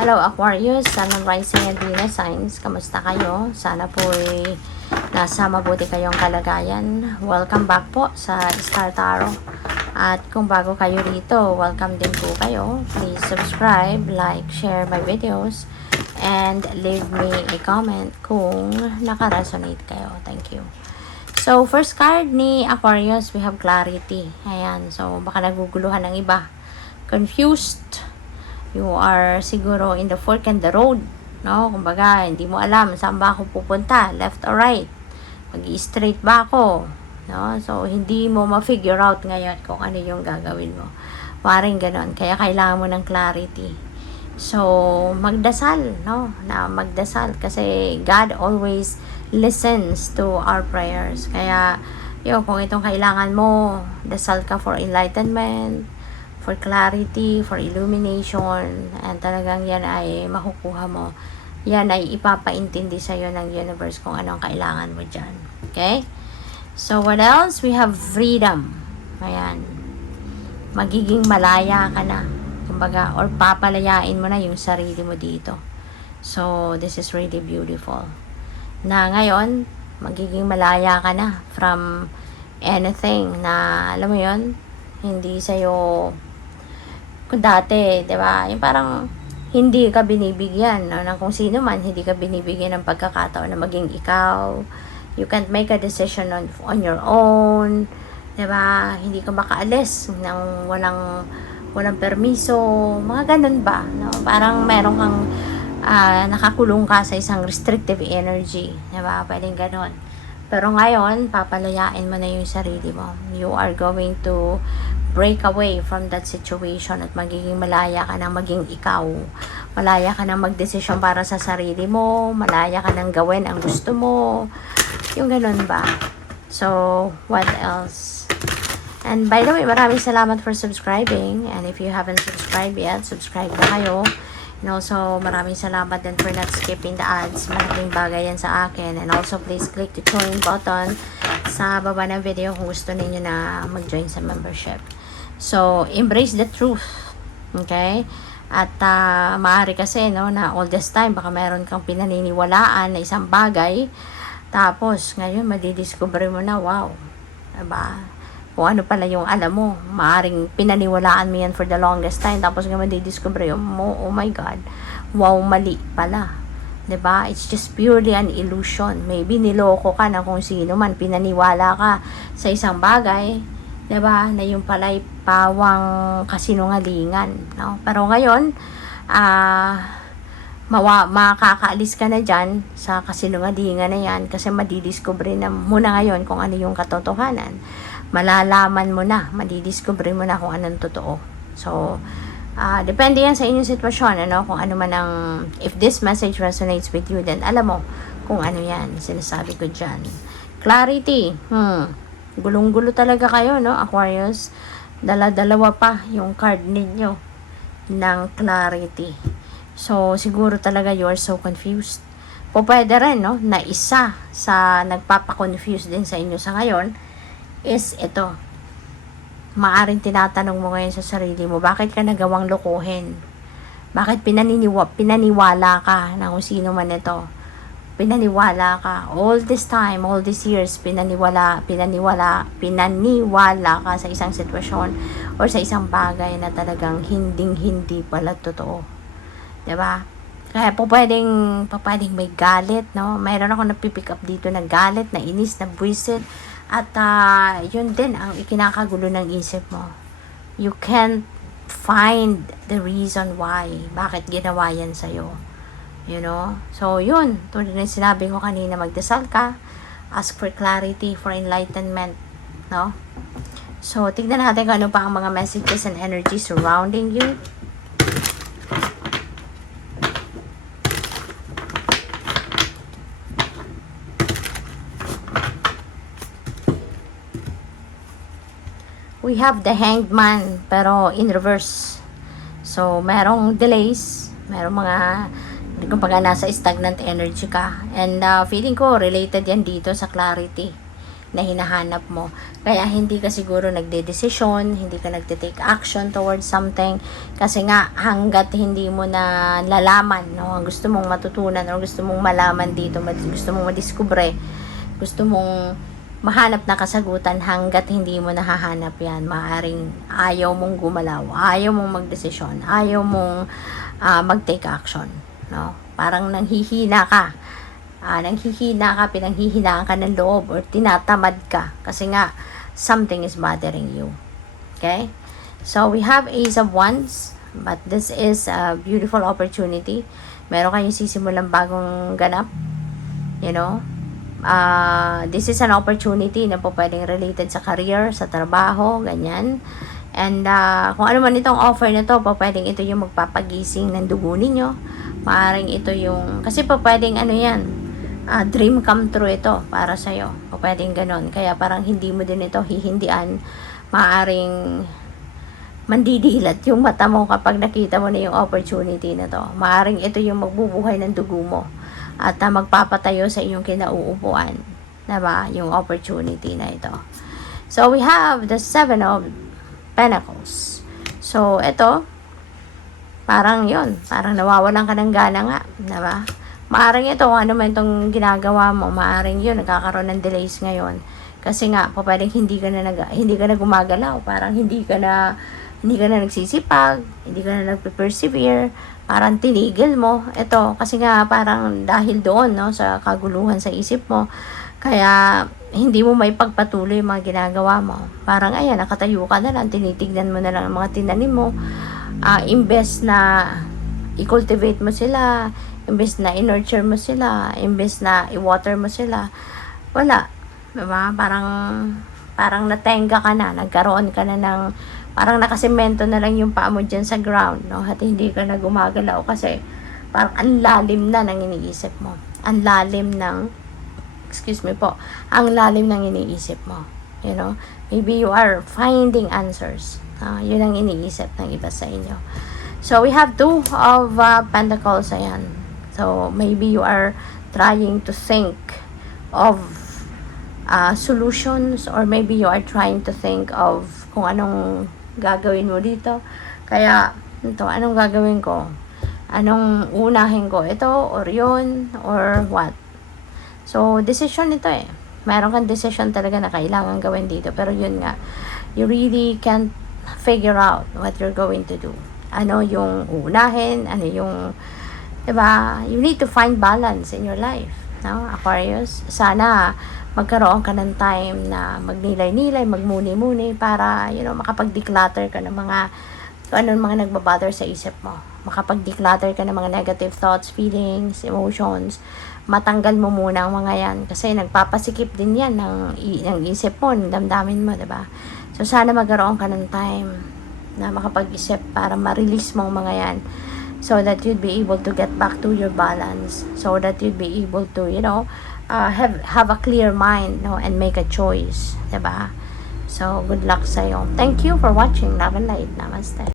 Hello Aquarius, Sun and Rising and Venus signs. Kamusta kayo? Sana po nasa mabuti kayong kalagayan. Welcome back po sa Star Tarot. At kung bago kayo rito, welcome din po kayo. Please subscribe, like, share my videos, and leave me a comment kung naka-resonate kayo. Thank you. So, first card ni Aquarius, we have clarity. Ayan, so baka naguguluhan ng iba. Confused. You are siguro in the fork in the road, no? Kumbaga, hindi mo alam saan ba ako pupunta, left or right. Mag-i-straight ba ako, no? So, hindi mo ma-figure out ngayon kung ano yung gagawin mo. Parang ganon. Kaya kailangan mo ng clarity. So, magdasal, no? Na magdasal kasi God always listens to our prayers. Kaya, yun, kung itong kailangan mo, dasal ka for enlightenment, for clarity, for illumination, and talagang yan ay makukuha mo. Yan ay ipapaintindi sa'yo ng universe kung anong kailangan mo dyan. Okay? So, what else? We have freedom. Ayan. Magiging malaya ka na. Kumbaga, or papalayain mo na yung sarili mo dito. So, this is really beautiful. Na ngayon, magiging malaya ka na from anything na, alam mo yun, hindi sa'yo kung dati, di ba? Yung parang hindi ka binibigyan ng kung sino man, hindi ka binibigyan ng pagkakataon na maging ikaw. You can't make a decision on your own. Di ba? Hindi ka makaalis ng walang permiso. Mga ganun ba? No? Parang meron kang nakakulong ka sa isang restrictive energy. Di ba? Pwedeng ganun. Pero ngayon, papalayain mo na yung sarili mo. You are going to break away from that situation at magiging malaya ka na maging ikaw. Malaya ka na magdesisyon para sa sarili mo. Malaya ka nang gawin ang gusto mo. Yung ganun ba? So, what else? And by the way, maraming salamat for subscribing. And if you haven't subscribed yet, subscribe na kayo. And also, maraming salamat din for not skipping the ads. Malaking bagay yan sa akin. And also, please click the join button sa baba ng video kung gusto ninyo na mag-join sa membership. So, embrace the truth. Okay? At maaari kasi, no, na all this time, baka meron kang pinaniniwalaan na isang bagay. Tapos, ngayon, madidiscover mo na, wow. Diba? Kung ano pala yung alam mo. Maaring pinaniwalaan mo yan for the longest time. Tapos nga madidiscover mo, oh my God. Wow, mali pala. 'Di ba? It's just purely an illusion. Maybe niloko ka na kung sino man, pinaniwala ka sa isang bagay, 'di ba? Na yung pala'y pawang kasinungalingan, no? Pero ngayon, makakaalis ka na diyan sa kasinungalingan na 'yan kasi madidiscover na muna ngayon kung ano yung katotohanan. Malalaman mo na, madidiscover mo na kung anong totoo. So, depende yan sa inyong sitwasyon, ano, kung ano man ang, if this message resonates with you, then alam mo kung ano yan, sinasabi ko dyan. Clarity, gulong-gulo talaga kayo, no, Aquarius. Dala-dalawa pa yung card ninyo ng clarity. So, siguro talaga you are so confused. Po pwede rin, no, na isa sa nagpapakonfuse din sa inyo sa ngayon is ito. Maaring tinatanong mo ngayon sa sarili mo, bakit ka nagawang lokohin? Bakit pinaniwala ka na kung sino man ito? Pinaniwala ka. All this time, all these years, pinaniwala ka sa isang sitwasyon or sa isang bagay na talagang hindi pala totoo. Diba? Kaya po pwedeng may galit, no? Mayroon ako napipick up dito na galit, na inis, na buwisit. At yun din ang ikinakagulo ng isip mo. You can't find the reason why. Bakit ginawa yan sa'yo. You know? So, yun. Tulad na sinabi ko kanina, magdasal ka. Ask for clarity, for enlightenment. No? So, tignan natin kung ano pa ang mga messages and energies surrounding you. We have the Hanged Man, pero in reverse. So, merong delays, merong mga, kumbaga nasa stagnant energy ka. And feeling ko, related yan dito sa clarity. na hinahanap mo. Kaya hindi ka siguro nagde-desisyon, hindi ka nagte-take action towards something kasi nga hanggat hindi mo na lalaman, no, ang gusto mong matutunan o gusto mong malaman dito, gusto mong madiskubre, gusto mong mahanap na kasagutan, hanggat hindi mo nahahanap yan, maaaring ayaw mong gumalaw, ayaw mong magdesisyon, ayaw mong mag-take action, no? Parang nanghihina ka, pinanghihinaan ka ng loob or tinatamad ka kasi nga something is bothering you. Okay? So we have Ace of Wands, but this is a beautiful opportunity. Meron kayong sisimulang bagong ganap, you know. This is an opportunity na po pwedeng related sa career, sa trabaho, ganyan. And kung ano man itong offer na to, po pwedeng ito yung magpapagising ng dugo ninyo. Maaring ito yung, kasi po pwedeng ano yan, dream come true ito para sa'yo. O pwedeng ganon. Kaya parang hindi mo din ito hihindian. Maaring mandidilat yung mata mo kapag nakita mo na yung opportunity na to. Maaring ito yung magbubuhay ng dugo mo. At magpapatayo sa iyong kinauupuan. Diba? Yung opportunity na ito. So, we have the 7 of Pentacles. So, ito, parang yon, parang nawawalan ka ng gana nga. Diba? Maaring ito, ano man itong ginagawa mo, maaring yun, nagkakaroon ng delays ngayon. Kasi nga, pwedeng hindi ka na gumagalaw, parang hindi ka na nagsisipag, hindi ka na nagpe-persevere, parang tinigil mo. Ito, kasi nga, parang dahil doon, no, sa kaguluhan sa isip mo, kaya hindi mo may pagpatuloy yung mga ginagawa mo. Parang, ayan, nakatayo ka na lang, tinitignan mo na lang ang mga tinanim mo, imbes na i-cultivate mo sila, imbes na i-nurture mo sila, imbes na i-water mo sila, wala. Diba? Parang natenga ka na, nagkaroon ka na ng, parang nakasemento na lang yung paa mo dyan sa ground, no? At hindi ka na gumagalaw kasi parang ang lalim na ng iniisip mo. Ang lalim ng iniisip mo. You know? Maybe you are finding answers. Yun ang iniisip ng iba sa inyo. So, we have 2 of Pentacles, ayan. So, maybe you are trying to think of solutions, or maybe you are trying to think of kung anong gagawin mo dito. Kaya, ito, anong gagawin ko? Anong unahin ko? Ito, or yun, or what? So, decision ito eh. Meron kang decision talaga na kailangan gawin dito. Pero yun nga, you really can't figure out what you're going to do. Ano yung unahin, ano yung, diba? You need to find balance in your life, no, Aquarius? Sana magkaroon ka ng time na magnilay-nilay, magmuni-muni para, you know, makapag-declutter ka ng mga kung ano mga nagbabother sa isip mo. Makapag-declutter ka ng mga negative thoughts, feelings, emotions. Matanggal mo muna ang mga yan kasi nagpapasikip din yan ng isip mo, ng damdamin mo, diba? So, sana magkaroon ka ng time na makapag-isip para ma-release mo ang mga yan, so that you'd be able to get back to your balance, so that you'd be able to, you know, have a clear mind, no, and make a choice, diba? So, good luck sa'yo. Thank you for watching. Love and light. Namaste.